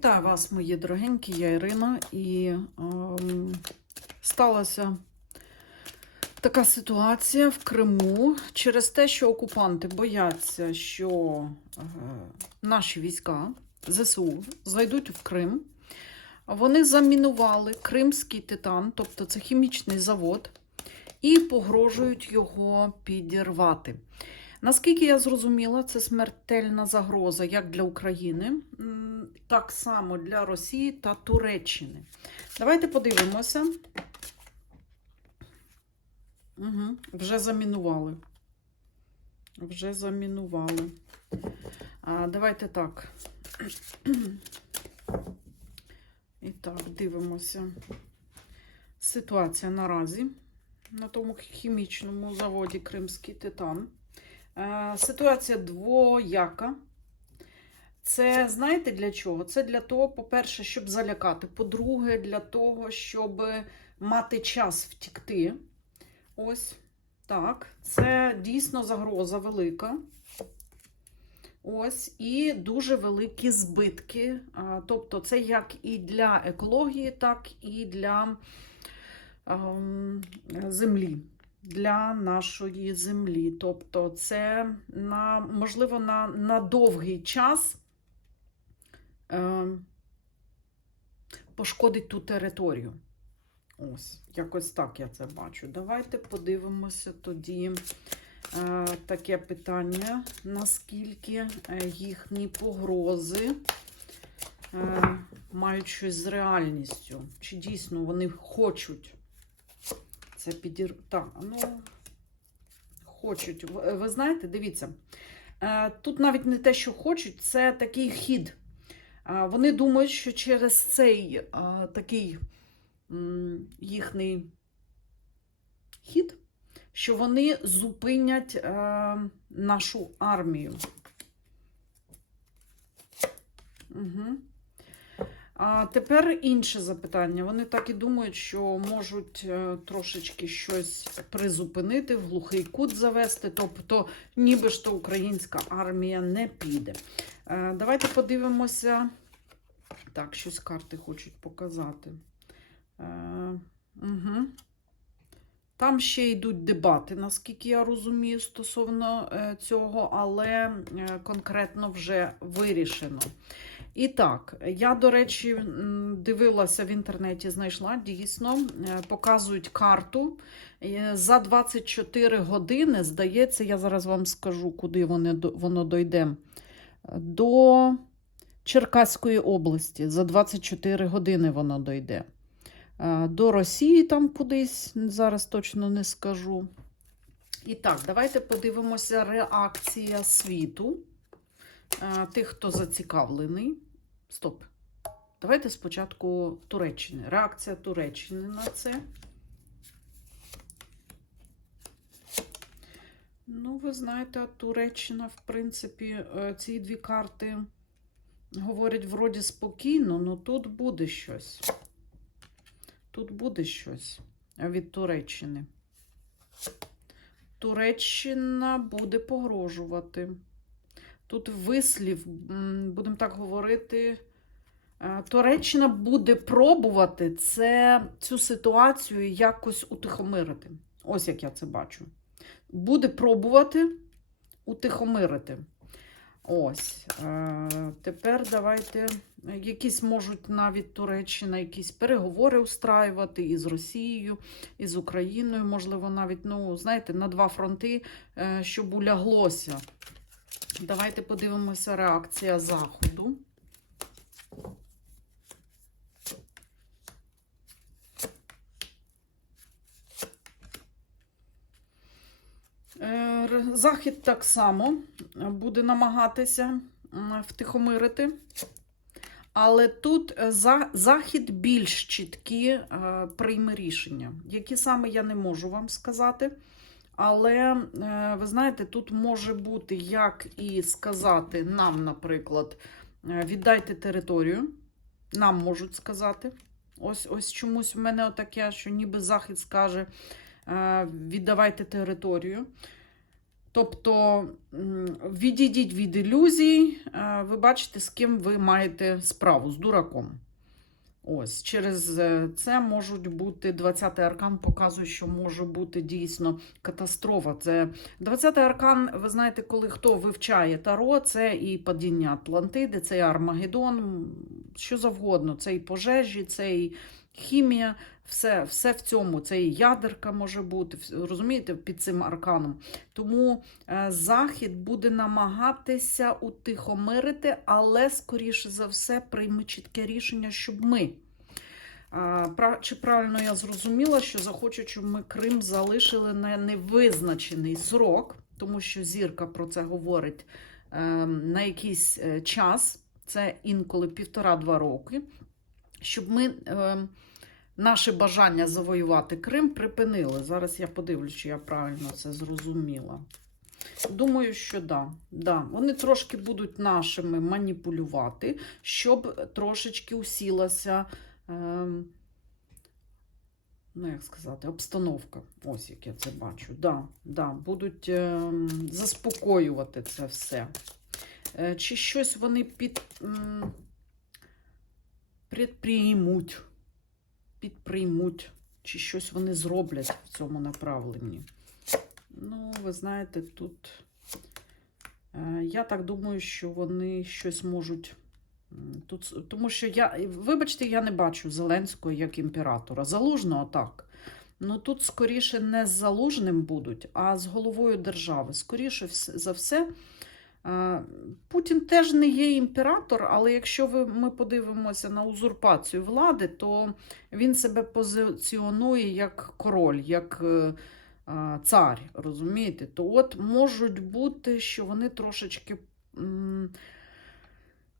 Вітаю вас, мої дорогенькі, я Ірина, і ем, сталася така ситуація в Криму через те, що окупанти бояться, що е, наші війська ЗСУ зайдуть в Крим. Вони замінували Кримський титан, тобто це хімічний завод, і погрожують його підірвати. Наскільки я зрозуміла, це смертельна загроза як для України, так само для Росії та Туреччини. Давайте подивимося. Угу, вже замінували. Вже замінували. А, давайте так. І так, дивимося. Ситуація наразі на тому хімічному заводі Кримський титан. Е, Ситуація двояка. Це знаєте для чого? Це для того, по-перше, щоб залякати. По-друге, для того, щоб мати час втікти. Ось так. Це дійсно загроза велика. Ось, і дуже великі збитки. Тобто, це як і для екології, так і для ем, землі для нашої землі. Тобто, це на, можливо на, на довгий час е, пошкодить ту територію. Ось, якось так я це бачу. Давайте подивимося тоді е, таке питання, наскільки е, їхні погрози е, мають щось з реальністю. Чи дійсно вони хочуть це підір... Так, ну, хочуть. Ви, знаєте, дивіться, е, тут навіть не те, що хочуть, це такий хід. Е, Вони думають, що через цей е, такий їхній хід, що вони зупинять нашу армію. Угу. А тепер інше запитання. Вони так і думають, що можуть е, трошечки щось призупинити, в глухий кут завести, тобто, ніби ж то українська армія не піде. Е, Давайте подивимося. Так, щось карти хочуть показати. Угу. Там ще йдуть дебати, наскільки я розумію, стосовно е, цього, але е, конкретно вже вирішено. І так, я, до речі, дивилася в інтернеті, знайшла дійсно, е, показують карту. За 24 години, здається, я зараз вам скажу, куди воно дойде. До Черкаської області. За 24 години воно дойде. Е, До Росії там кудись, зараз точно не скажу. І так, давайте подивимося реакція світу. Е, Тих, хто зацікавлений. Стоп. Давайте спочатку Туреччини. Реакція Туреччини на це. Ну, ви знаєте, Туреччина, в принципі, е, ці дві карти говорять вроді спокійно, але тут буде щось. Тут буде щось від Туреччини. Туреччина буде погрожувати. Тут вислів, будемо так говорити, е, Туреччина буде пробувати це, цю ситуацію якось утихомирити. Ось як я це бачу. Буде пробувати утихомирити. Ось. Е, Тепер давайте. Якісь можуть навіть Туреччина якісь переговори устраювати із Росією, і з Україною, можливо, навіть, ну, знаєте, на два фронти, е, щоб уляглося. Давайте подивимося реакція Заходу. Е, Захід так само буде намагатися втихомирити. Але тут е, за, Захід більш чіткі е, прийме рішення. Які саме я не можу вам сказати. Але е, ви знаєте, тут може бути як і сказати нам, наприклад, віддайте територію. Нам можуть сказати. Ось ось чомусь у мене отаке, що ніби Захід скаже, віддавайте територію. Тобто відійдіть від ілюзій, е, ви бачите, з ким ви маєте справу, з дураком. Ось, через е, це можуть бути 20-й аркан показує, що може бути дійсно катастрофа. Це 20-й аркан, ви знаєте, коли хто вивчає Таро, це і падіння Атлантиди, це і Армагеддон, що завгодно. Це і пожежі, це і хімія, все, все в цьому. Це і ядерка може бути, розумієте, під цим арканом. Тому е, Захід буде намагатися утихомирити, але, скоріше за все, прийме чітке рішення, щоб ми. Чи правильно я зрозуміла, що захочуть, щоб ми Крим залишили на невизначений срок, тому що зірка про це говорить е, на якийсь е, час, це інколи півтора-два роки, щоб ми е, наше бажання завоювати Крим припинили. Зараз я подивлюсь, чи я правильно це зрозуміла. Думаю, що да. да. Вони трошки будуть нашими маніпулювати, щоб трошечки усілася, ем, ну як сказати, обстановка. Ось як я це бачу. Да, да. Будуть ем, заспокоювати це все. Е, чи щось вони під, м, предприймуть, підприймуть, чи щось вони зроблять в цьому направленні. Ну, ви знаєте, тут е, я так думаю, що вони щось можуть. Тут, тому що я, вибачте, я не бачу Зеленського як імператора. Залужного так. Ну тут скоріше не з залужним будуть, а з головою держави. Скоріше за все. Е, Путін теж не є імператор, але якщо ми подивимося на узурпацію влади, то він себе позиціонує як король, як е, цар, розумієте? То от можуть бути, що вони трошечки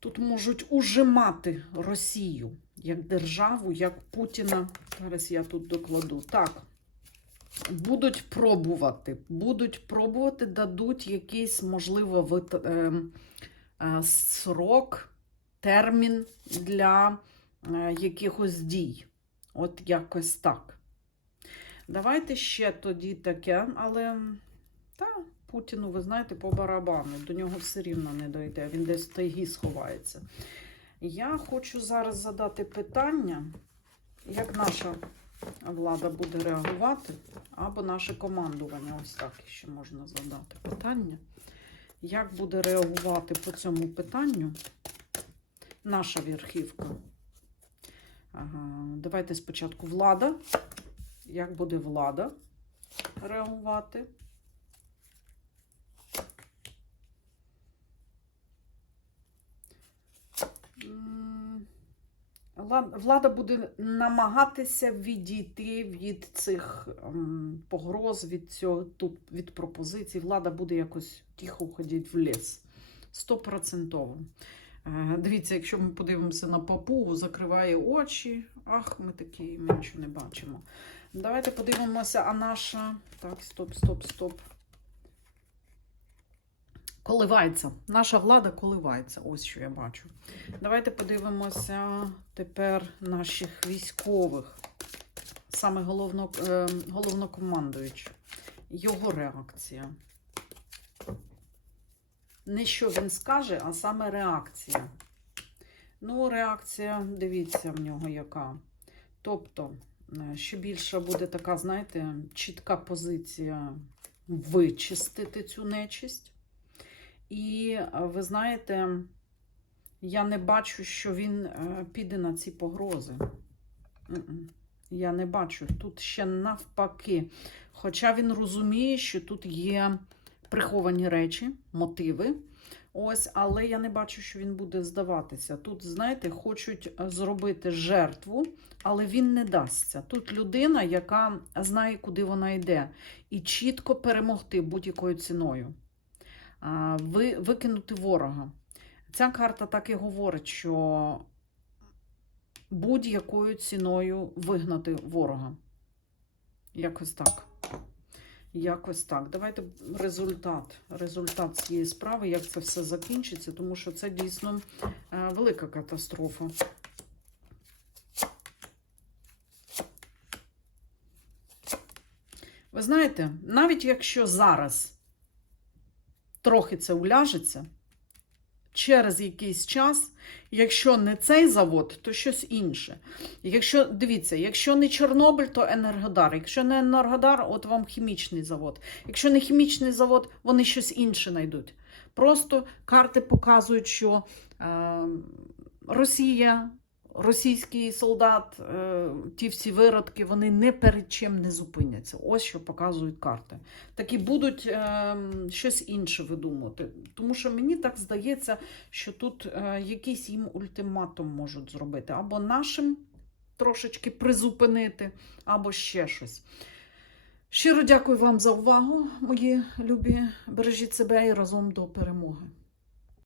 тут можуть ужимати Росію як державу, як Путіна. Зараз я тут докладу. Так. Будуть пробувати, будуть пробувати, дадуть якийсь, можливо, вит, е, е, срок, термін для е, якихось дій. От якось так. Давайте ще тоді таке, але та, Путіну, ви знаєте, по барабану. До нього все рівно не дойде. Він десь в тайгі сховається. Я хочу зараз задати питання, як наша влада буде реагувати, або наше командування. Ось так ще можна задати питання. Як буде реагувати по цьому питанню наша верхівка? Давайте спочатку влада. Як буде влада реагувати? Влада буде намагатися відійти від цих ем, погроз, від цього тут від пропозицій. Влада буде якось тихо ходити в ліс. Стопроцентово. Е, Дивіться, якщо ми подивимося на папугу, закриває очі. Ах, ми такі, ми нічого не бачимо. Давайте подивимося, а наша. Так, стоп, стоп, стоп. Коливається. Наша влада коливається. Ось що я бачу. Давайте подивимося тепер наших військових. Саме головно, е, головнокомандуючий. Його реакція. Не що він скаже, а саме реакція. Ну, реакція, дивіться в нього яка. Тобто, е, ще більше буде така, знаєте, чітка позиція вичистити цю нечисть. І е, ви знаєте, я не бачу, що він е, піде на ці погрози. Я не бачу. Тут ще навпаки. Хоча він розуміє, що тут є приховані речі, мотиви. Ось, але я не бачу, що він буде здаватися. Тут, знаєте, хочуть е, зробити жертву, але він не дасться. Тут людина, яка знає, куди вона йде, і чітко перемогти будь-якою ціною. Ви, викинути ворога. Ця карта так і говорить, що будь-якою ціною вигнати ворога. Якось так. Якось так. Давайте результат. Результат цієї справи, як це все закінчиться, тому що це дійсно е, велика катастрофа. Ви знаєте, навіть якщо зараз трохи це уляжеться. Через якийсь час, якщо не цей завод, то щось інше. Якщо дивіться, якщо не Чорнобиль, то Енергодар. Якщо не Енергодар, от вам хімічний завод. Якщо не хімічний завод, вони щось інше знайдуть. Просто карти показують, що е, Росія, російський солдат, е, ті всі виродки, вони не перед чим не зупиняться. Ось що показують карти. Так і будуть е, щось інше видумувати. Тому що мені так здається, що тут е, якийсь їм ультиматум можуть зробити. Або нашим трошечки призупинити, або ще щось. Щиро дякую вам за увагу, мої любі. Бережіть себе і разом до перемоги.